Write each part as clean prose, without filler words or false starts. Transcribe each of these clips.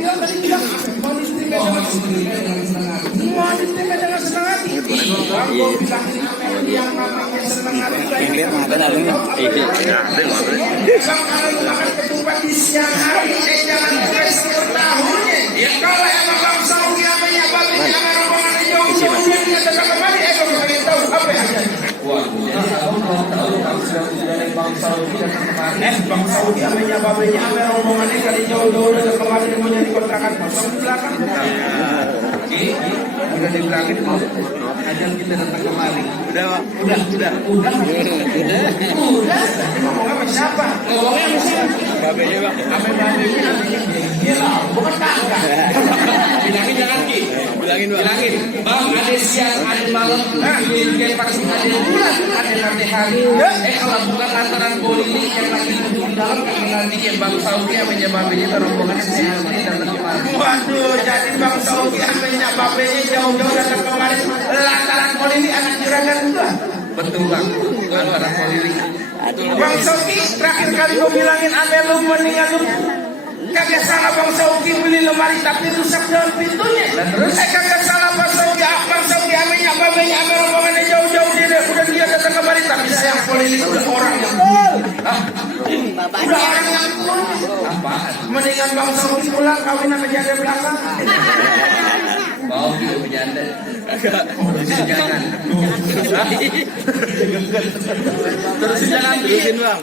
bilang tadi bilang mau diistimewa dengan senang hati. Aku bilang yang namanya senang hati. Bang kalau makan ketupat di siang hari, jangan guys tahunnya. Ya kalau emang bang Saudi namanya baliknya sama rombongan jauh dia datang kembali, kamu pengen tahu apa yang ada? Bang Saudi namanya baliknya sama rombongannya dari jauh-jauh datang kembali mau nyari kontrakan kosong di belakang. Udah di belakang itu ajal kita datang kemari. Udah. Ngomong apa siapa? Ngomongnya apa sih? Babenya bang. Babenya. Gila, bukan tangga. Bilangin jangan ki. Bilangin. Bang, ada siang, ada malam. Ini pasti ada bulan, ada nanti hari. Kalau bukan lantaran politik yang lagi di dalam kan nanti yang bang Saudi namanya babenya rombongan sini datang kemari. Waduh, jadi bang Saudi namanya babenya jauh-jauh datang kemari. Lantaran politik anak juragan juga. Betul bang, lantaran politik. Bang Saudi terakhir kali gue bilangin ame lu mendingan lu kagak salah bang Saudi beli lemari tapi rusak dalam pintunya. Terus kagak salah bang Saudi amenya babenya ame rombongannya jauh-jauh dia datang kemari tapi sayang politik udah orang yang udah orang yang apaan? Mendingan bang Saudi pulang kawin sama janda belakang. Mau gitu berjanda. Jangan.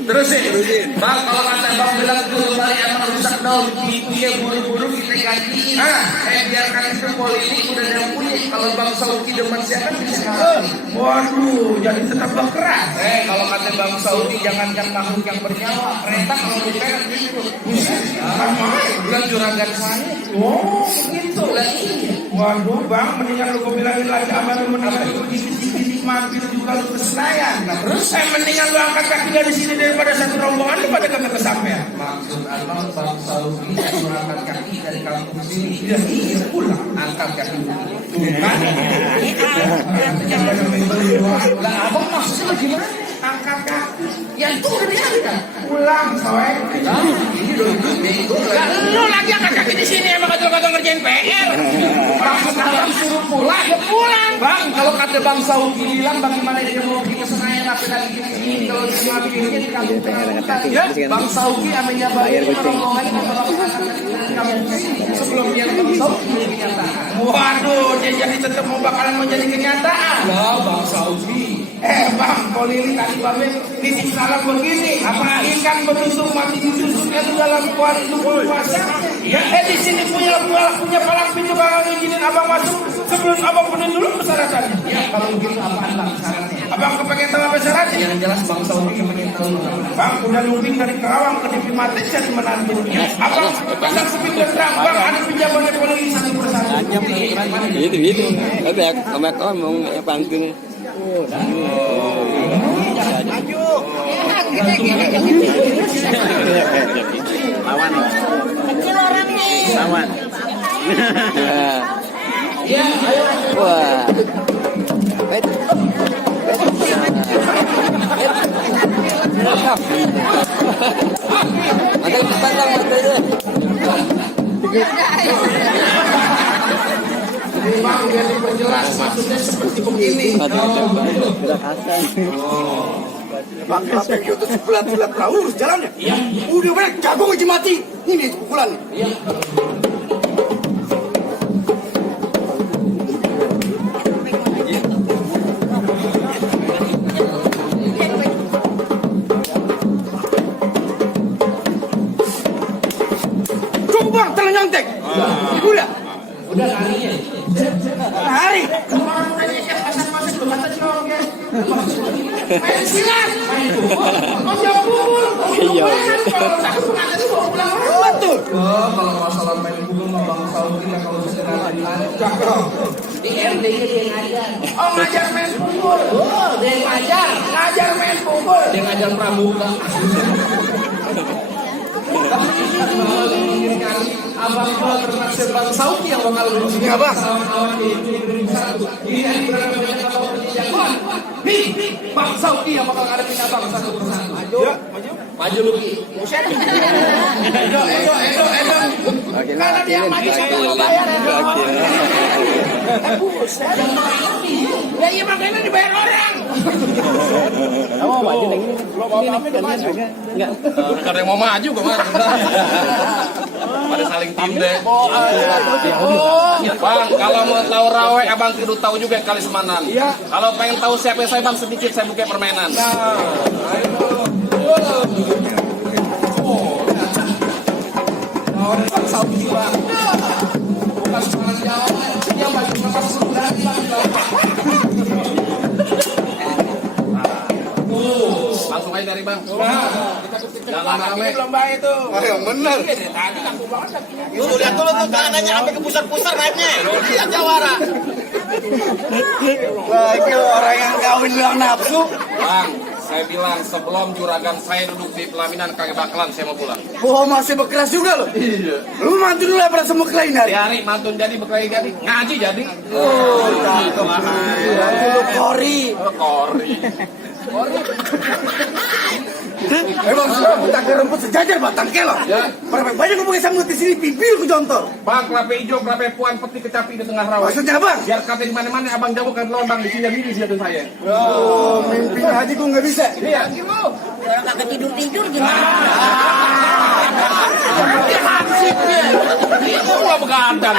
Terusin. Bang, kalau kata bang bilang dulu kali emang rusak daun, dia buru-buru kita gantiin. Biarkan itu politik udah ada yang punya. Kalau bang Saudi demen siapa bisa. Waduh, jadi tetap bang keras. Kalau kata bang Saudi jangankan makhluk yang bernyawa, kereta kalau diperet gitu. Bukan juragan saya. Oh, begitu lagi. Waduh bang, mendingan lu bilangin lagi sama lu mendingan lu di mampir juga lu ke Senayan. Nah, terus mendingan lu angkat kaki dari sini daripada satu rombongan lu pada kagak kesampean. Maksud abang bang Saudi angkat kaki dari kampung sini. Iya, pulang angkat kaki. Kan? Lah abang maksudnya gimana? Angkat kaki. Yang itu udah diangkat. Pulang, coy. Ini lu lagi angkat kaki di sini emang kata ngerjain PR. Abang suruh pulang, ya pulang. Bang, kalau kata bang Saudi bilang bagaimana dia mau pergi ke Senayan apa lagi gini kalau dia mampirnya di kampung ya, bang Saudi namanya bayar rombongan sebelum dia bang Saudi menjadi kenyataan. Waduh, dia jadi tetap mau bakalan menjadi kenyataan. Ya, bang Saudi. Bang, politik tadi babe titip salam begini. Apa ikan bertusuk mati ditusuknya itu dalam puasa? Ya, di sini punya palang pintu bakal ngizinin abang masuk sebelum abang penuh dulu persyaratannya. Ya, kalau begitu apaan bang syaratnya? Abang kepengen tahu apa syaratnya? Yang jelas bang Saudi kepengen tahu. Bang, udah lumping dari Kerawang ke diplomatik jadi menantu. Abang pasang speaker terang, bang ada pinjamannya polisi satu persatu. Itu. Tapi kamu mau panggil. Maju. Lawan. Kecil orangnya. Lawan. Ya, ayo. Wah. Ada pasang matanya. Bang, biar diperjelas maksudnya seperti begini. Bang, apa yang itu sebelah perahu jalannya? Iya. Udah banyak jago aja mati. Ini pukulan. Iya. Cukup bang, telah nyontek. Udah. Udah larinya. Lari. Orang tanya siapa pasang-pasang belum kata dong ya. Main silat. Mau jawab bubur. Iya. Betul. Kalau masalah main bubur mau bang Saudi kita kalau bisa cakep. Di RD-nya dia ngajar. Oh ngajar main bubur. Dia ngajar main bubur. Dia ngajar pramuka. Abang gua ternaksir bang Saudi yang bakal berusia abang. Ini bang Saudi yang bakal ngadepin abang satu persatu. Maju lu Ki. Edo. Karena dia maju saya nggak mau bayar. Ya iya makanya dibayar orang. Kamu maju yang ini. Enggak. Bukan yang mau maju kemarin. Pada saling tim deh. Bang, kalau mau tahu rawe, abang kudu tahu juga kali semanan. Kalau pengen tahu siapa saya bang sedikit saya buka permainan. Bukan semangat Jawa, dia balik nama Sunda. Langsung aja dari bang. Jangan rame. Belum baik itu. Yang benar. Tuh lihat dulu tuh kanannya sampai ke pusar-pusar naiknya. Lihat jawara. Wah, itu orang yang kawin bilang nafsu. Bang, saya bilang sebelum juragan saya duduk di pelaminan kagak bakalan saya mau pulang. Oh, masih berkeras juga loh. Iya. Lu mantu dulu ya pada semua klien hari. Hari mantun jadi berkelahi jadi ngaji jadi. Oh, cakep. Lu kori. Kori. Emang sudah petang rumput sejajar batang kelok. Ya. Berapa banyak ngomong sama di sini pimpil ku jontor. Bang, kelapa hijau, kelapa puan, peti kecapi di tengah rawa. Maksudnya apa? Biar kata di mana-mana abang jauh kan lawan bang di sini ini dia tuh saya. Oh, mimpi haji ku nggak bisa. Iya. Kalau kagak tidur-tidur gimana? Itu nggak begadang.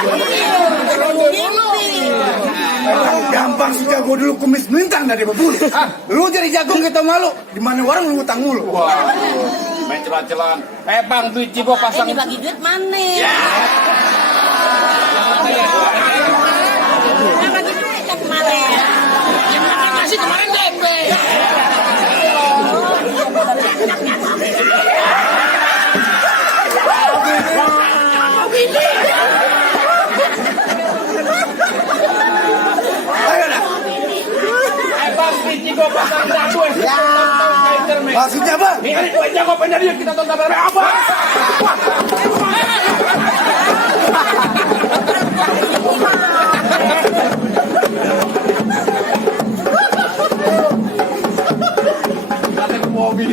Gampang sih jago dulu kumis melintang dari bebul. Lu jadi jagung kita malu. Di mana orang lu utang mulu. Wah, main celah-celahan. Bang, duit Cibo pasang. Ini bagi duit mana? Nah, bagi duit yang kemarin. Yang makan nasi kemarin DP. Ayo dah. Bang, duit Cibo pasang jago. Maksudnya apa? Ini duit jago penjadi kita tonton apa? Mobil.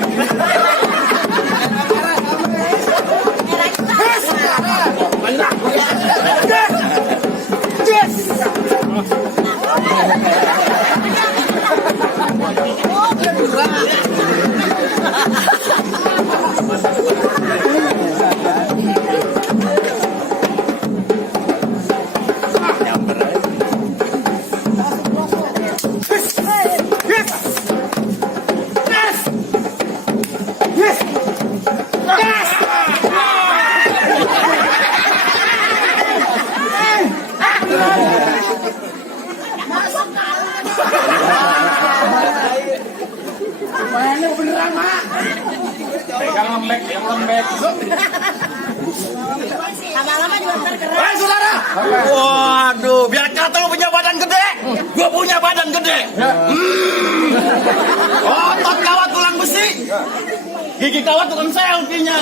Pegang lembek, yang lembek. Lama-lama juga tergerak. Hei saudara. Waduh, biar kata lu punya badan gede. Gua punya badan gede. Otot kawat tulang besi. Gigi kawat tukang selfie-nya.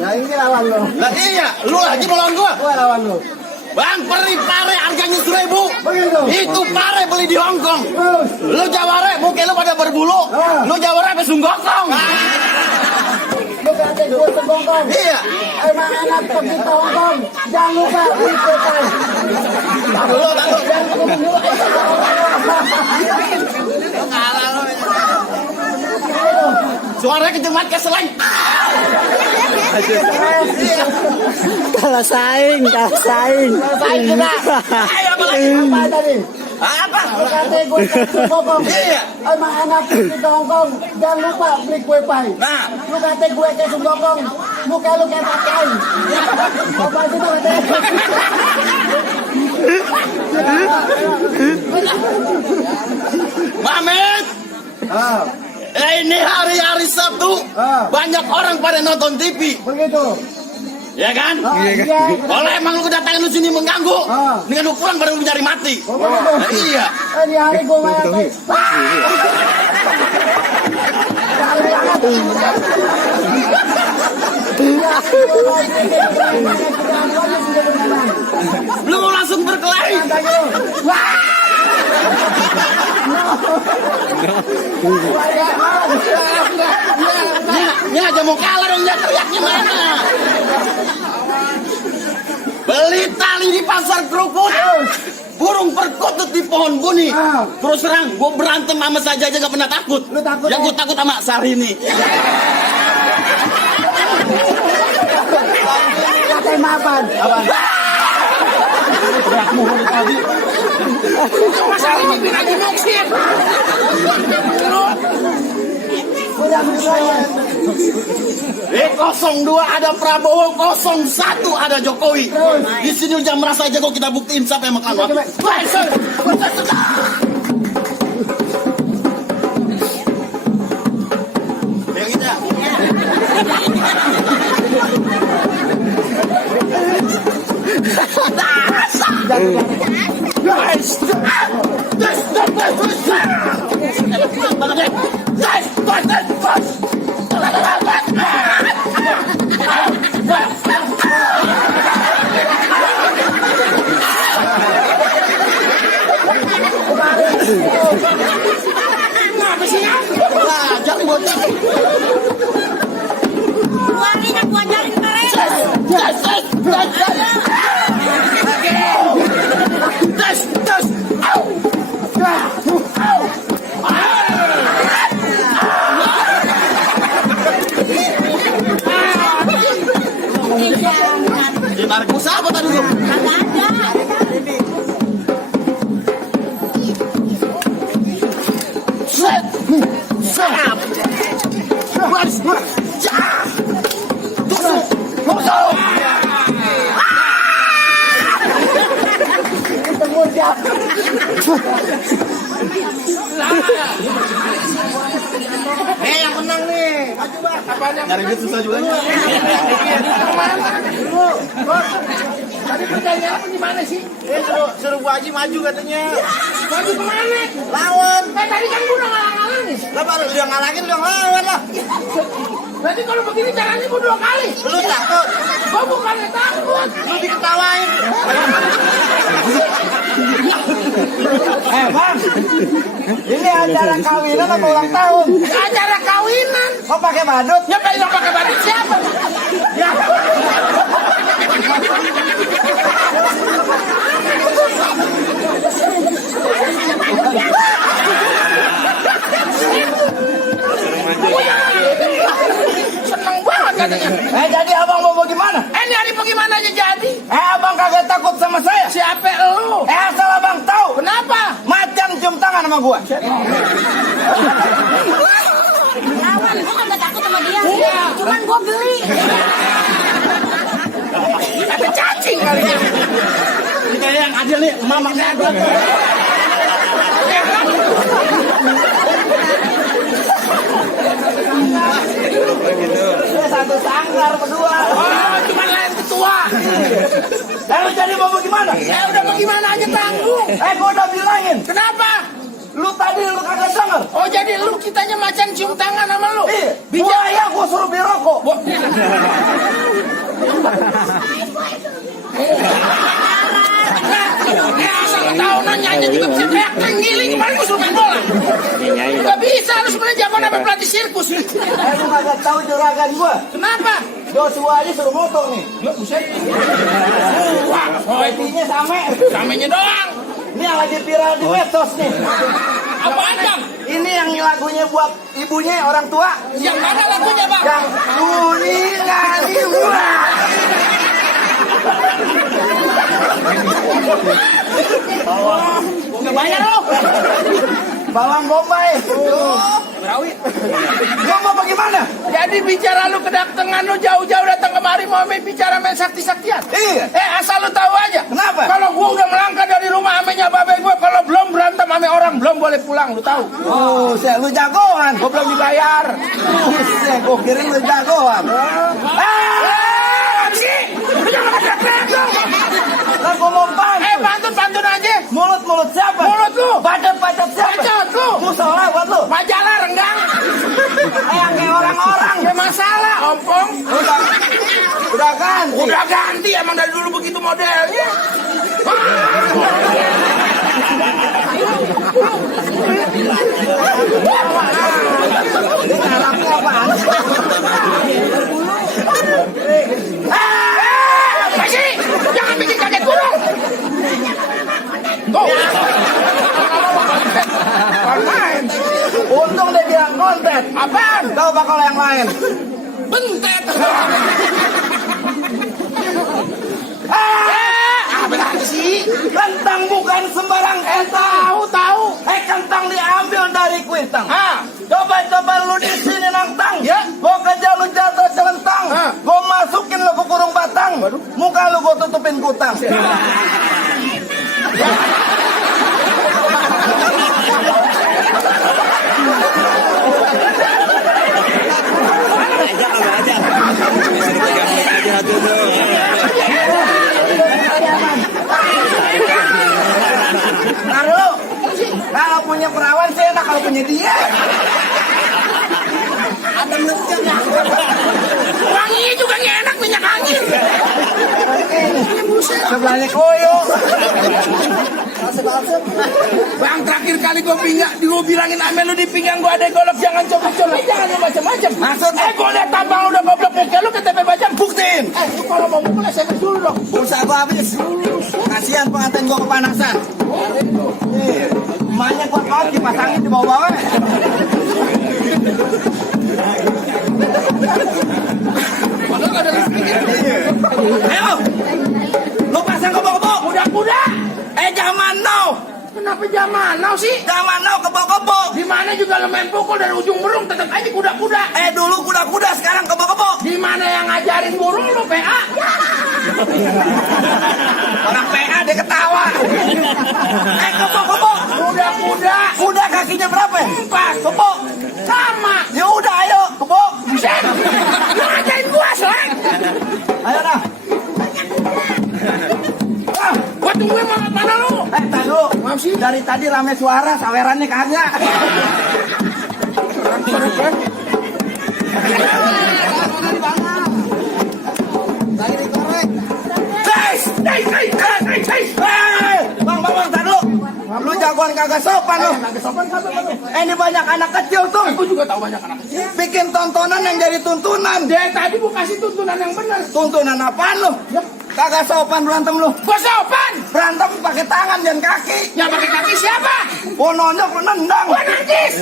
Nah ini lawan lo. Lah iya, lu lagi mau lawan gua. Gua lawan lo. Bang, peri pare harganya 1.000. Begitu. Itu pare beli di Hongkong. Lu jaware, muka lu pada berbulu. Lu jaware apa sunggokong? Lu kata gue sebongkong. Iya. Emang anak pergi ke Hongkong. Jangan lupa beli kopi. Tahu lu. Suaranya kejemat kayak seleng. Kalah saing, kalah saing. Saing kita. Ayo apa lagi? Apa tadi? Apa? Lu kata gue sebongkong. Iya. Emang anak pergi ke Hongkong. Jangan lupa beli kue pie. Nah, Lu kata gue kayak sebongkong. Muka lu kayak pakai. Apa sih tuh katanya? Mamet. Ini hari-hari Sabtu. Banyak orang pada nonton TV. Begitu. Ya kan? Iya. Kalau emang lu kedatangan lu sini mengganggu, dengan ukuran baru lu nyari mati. Begitu. Nah, iya. Di hari gue main guys. Lu mau langsung berkelahi. Ini aja mau kalah dong, dia teriaknya mana? Beli tali di pasar kerukut, burung perkutut di pohon buni. Terus terang, gue berantem sama saja aja gak pernah takut. Lu takut, Yang gue takut sama Sarini. Katain mapan. Masalah ini lagi muksir. Udah berdoa. 02 ada Prabowo, 01 ada Jokowi. Di sini jangan merasa jago, kita buktiin siapa yang makan waktu. Jangan bocah. Keluarin aku ajarin keren. Ditarik usaha apa tadi dulu? Kagak ada. Yang menang nih. Nyari duit susah juga. Tadi pertanyaan apa gimana sih? Suruh Bu Haji maju katanya. Maju kemana? Lawan. Tadi kan gue udah ngalang-ngalangin. Lah baru dia ngalangin, lu yang lawan lah. Berarti kalau begini caranya gue 2 kali. Lu takut. Gue bukannya takut. Lu diketawain. Bang. Ini acara kawinan atau ulang tahun? Acara kawinan. Kok pakai badut? Ya yang pakai badut siapa? Ya. Seneng banget katanya. Jadi abang mau bagaimana? Ini hari bagaimana aja jadi? Abang kagak takut sama saya? Siapa lu? Asal abang tahu. Kenapa? Macan cium tangan sama gua. Lawan, gue kagak takut sama dia. Cuman gue geli. Ada cacing kali ya. Ini kayak yang adil nih, mamaknya adil. Satu sanggar berdua. Oh, cuma lain ketua. Lu jadi mau bagaimana? Ya udah bagaimana aja tanggung. Gua udah bilangin. Kenapa? Lu tadi lu kagak denger. Oh jadi lu kitanya macan cium tangan sama lu? Iya. Bijak. Buaya gua suruh beli rokok. Asal ketahuan nyanyi juga bisa teriak giling. Kemarin gua suruh main bola. Gak bisa, lu sebenarnya jago namanya pelatih sirkus. Lu kagak tahu juragan gua. Kenapa? Joshua aja suruh motor nih. Ya buset. Wah, Petinya sama. samenya doang. Ini yang lagi viral di medsos nih. Apaan bang? Ini yang lagunya buat ibunya orang tua. Yang mana lagunya bang? Yang kuningali gua. Gak bayar lo. Bawang bombay. Berawit. Gua mau bagaimana? Jadi bicara lu kedatangan lu jauh-jauh datang kemari mau bicara main sakti-saktian. Iya. Asal lu tahu aja. Kenapa? Kalau gua udah melangkah dari rumah amenya babe gua, kalau belum berantem ame orang belum boleh pulang, lu tahu. Oh, lu jagoan. Gua belum dibayar. Gua kira lu jagoan. Sih, lu jangan teriak-teriak dong. Lah gua mau pantun. Pantun aja. Mulut siapa? Mulut lu. Bacot siapa? Bacot lu. Musola buat lu. Majalah renggang. Yang kayak orang-orang. Gak masalah, ompong. Udah ganti. Udah ganti, emang dari dulu begitu modelnya. Harapnya apaan? Apa sih? Jangan bikin kaget burung. Tuh. Main. Untung dia bilang konten. Apaan? Kau bakal yang lain. Bentet. Apa sih? Kentang bukan sembarang kentang. Tahu. Kentang diambil dari kuitang. Ah. Coba lu di sini nantang. Ya. Gua kejar lu jatuh celentang. Ah. Gua masukin lu ke kurung batang. Muka lu gua tutupin kutang. Taruh. Kalau punya perawan sih enak, kalau punya dia. Ada mesin. Wanginya juga nggak enak, minyak angin. Sebelahnya koyo. Bang, terakhir kali gue bilangin ame lu di pinggang gue ada golok, jangan coba-coba, jangan lu macam-macam. Maksudnya? Gue liat tampang udah goblok muka lu ke TP Bajang, buktiin. Lu kalau mau mukul SMS dulu dong. Pulsa gua habis. Kasihan pengantin gua kepanasan. Emaknya kuat banget dipasangin di bawah-bawah. Padahal ada listrik. Ayo. Lu pasang kebo-kebo. Kuda-kuda. Zaman now. Kenapa zaman now sih? Zaman now kebo-kebo. Di mana juga lu main pukul dari ujung burung tetap aja kuda-kuda. Dulu kuda-kuda, sekarang kebo-kebo. Di mana yang ngajarin burung lu PA? Orang PA dia ketawa. Kebo-kebo. Kuda-kuda. Kuda kakinya berapa? 4. Kebo. Sama. Ya udah ayo, kebo. Buset. Lu ngajarin gua, Slang. Ayo dah. Gua tungguin mana lu? Tar dulu. Dari tadi rame suara, sawerannya kagak. Lagi dikorek. Guys, Bang, tar dulu. Lu jagoan kagak sopan lu. Ini banyak anak kecil tuh. Gua juga tahu banyak anak kecil. Bikin tontonan yang jadi tuntunan. Dia tadi gua kasih tuntunan yang benar. Tuntunan apaan lu? Kagak sopan berantem lu. Gua sopan. Berantem pakai tangan dan kaki. Yang pakai kaki siapa? Oh nonjok lu nendang. Gua nangkis.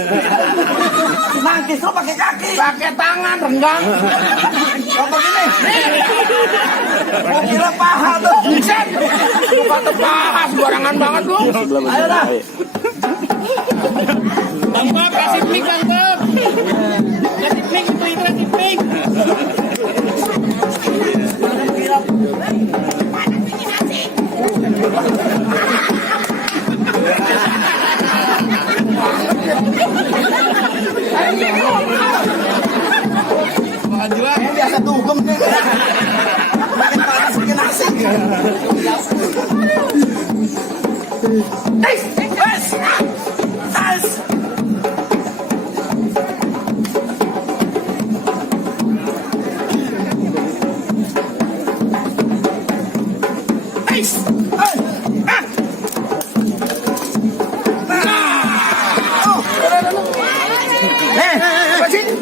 Nangkis lu pakai kaki. Pakai tangan renggang. Oh begini. Gua kira paha tuh. Buset. Lu kata paha sembarangan banget lu. Ayo dah. Bang Bob, kasih mic Bang Bob. Kasih mic itu kasih mic. Biasa dugem nih. Makin panas makin asik.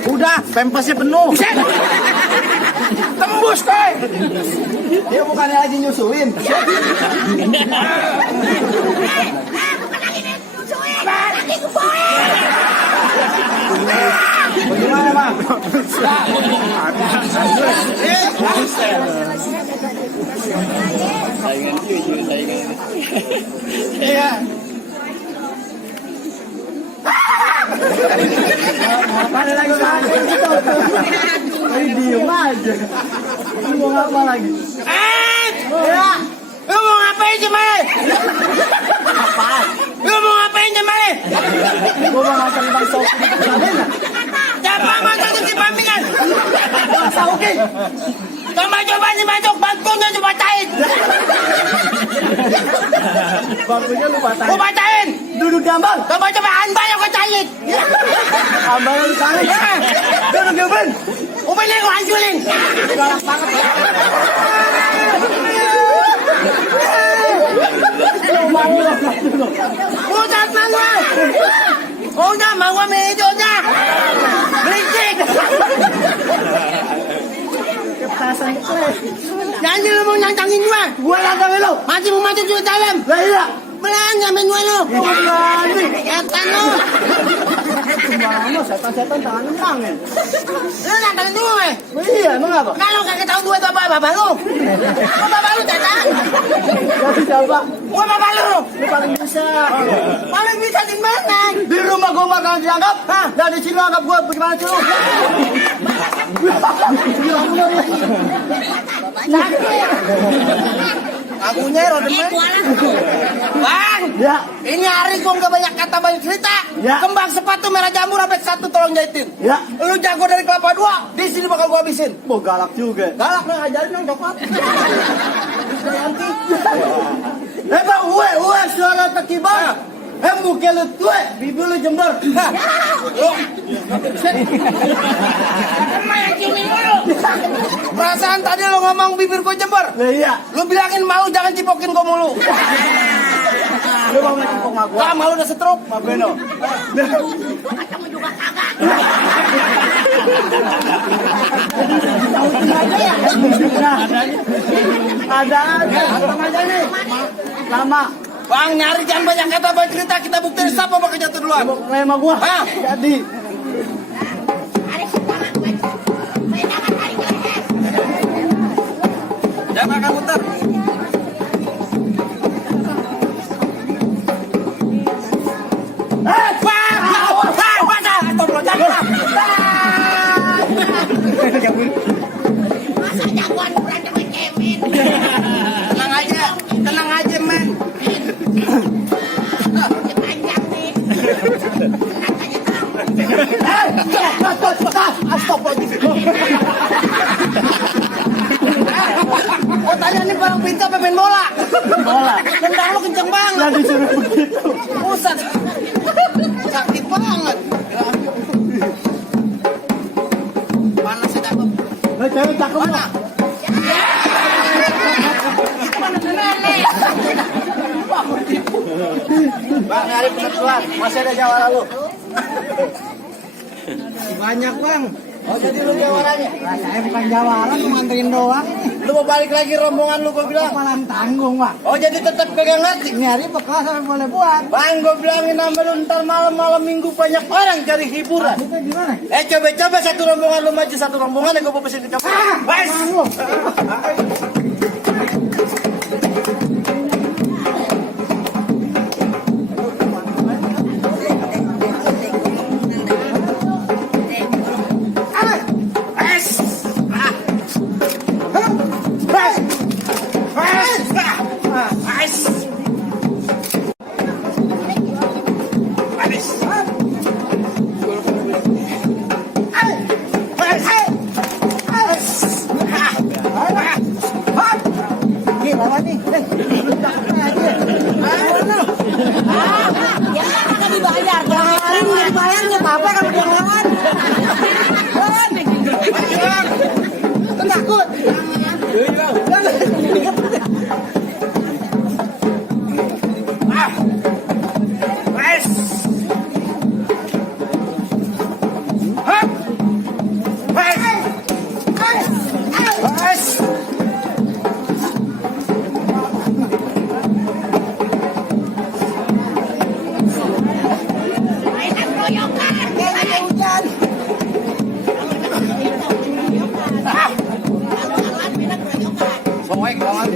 Udah, pempesnya penuh. Tembus coy. Dia bukannya lagi nyusuin. Bagaimana, Bang? Iya. Apa lagi Ini diem aja. Ini mau ngapa lagi? Ya. Lu mau ngapain sih, Male? Apaan? Lu mau ngapain sih, Male? Gua mau ngacang Bang Soki. Siapa masuk ke Cipamingan? Bang Soki. Coba nih masuk, bantunya coba bacain. Bangkunya lu batain. Gua bacain. Duduk gambar. Coba anbay aku cair. Abang lu kali. Duduk gambar. Upin gua hancurin. Galak banget. Pucat Manuel. Udah mau medyo udah. Berisik. Ketasan itu eh. Jangan lu mau nantangin gua. Gua nantangin lu. Mati mau mati juga dalam. Lah iya. Belanja Manuel lu. Berani. Etan lu. Mana setan-setan tangan nantangin. Lu nantangin gue. Iya, emang apa? Kalau kagak tahu duit apa bapak lu. Gua bapak lu datang. Jadi coba. Gua bapak lu. Lu paling bisa. Paling bisa di mana? Di rumah gua makan dianggap. Hah? Dan di sini anggap gua bagaimana sih lu? Kamunya rodemen. Bang, Ya. ini hari gua nggak banyak kata banyak cerita. Ya. Kembang sepatu merah jamur sampai 1 tolong jahitin. Ya. Lu jago dari kelapa 2, di sini bakal gua habisin. Mau galak juga. Galak lu ngajarin dong coklat. Nanti. Bang, uwe suara tekibar. Muka lu tua, bibir lu jember. Hah? Perasaan tadi lu ngomong bibir gua jember. Lah iya. Lu bilangin malu jangan cipokin gua mulu. Lu mau ngecipok sama gua? Gak malu udah setruk. Pak Beno. Ada aja. aja nih. Lama. Bang, nyari jangan banyak kata banyak cerita. Kita buktiin siapa bakal jatuh duluan. Mau sama gua? Hah? Jadi. Jangan makan muter. Tenang aja, men. Oh, tanya nih barang pintar apa main bola? Bola. Tendang lu kenceng banget. Lah disuruh begitu. Pusat. Sakit banget. Mana sih cakep? Lah cewek cakep Mana? lah. Bang, hari penentuan. Masih ada jawara lu. Banyak, Bang. Oh, jadi lu jawarannya? Lah saya bukan jawara, cuma nganterin doang. Lu mau balik lagi rombongan lu, gua bilang. Malam tanggung, Pak. Oh, jadi tetap pegang hati. Ini hari bekal sampai boleh buat. Bang, gua bilangin sama lu ntar malam-malam minggu banyak orang cari hiburan. Itu gimana? Coba-coba satu rombongan lu maju satu rombongan yang gua pesen ke campur. Wes. Lu. Gila nih. Ya kan dibayar. Jangan dibayar nggak apa-apa kalau jangan. Takut. Wes. Wes. Soek banget.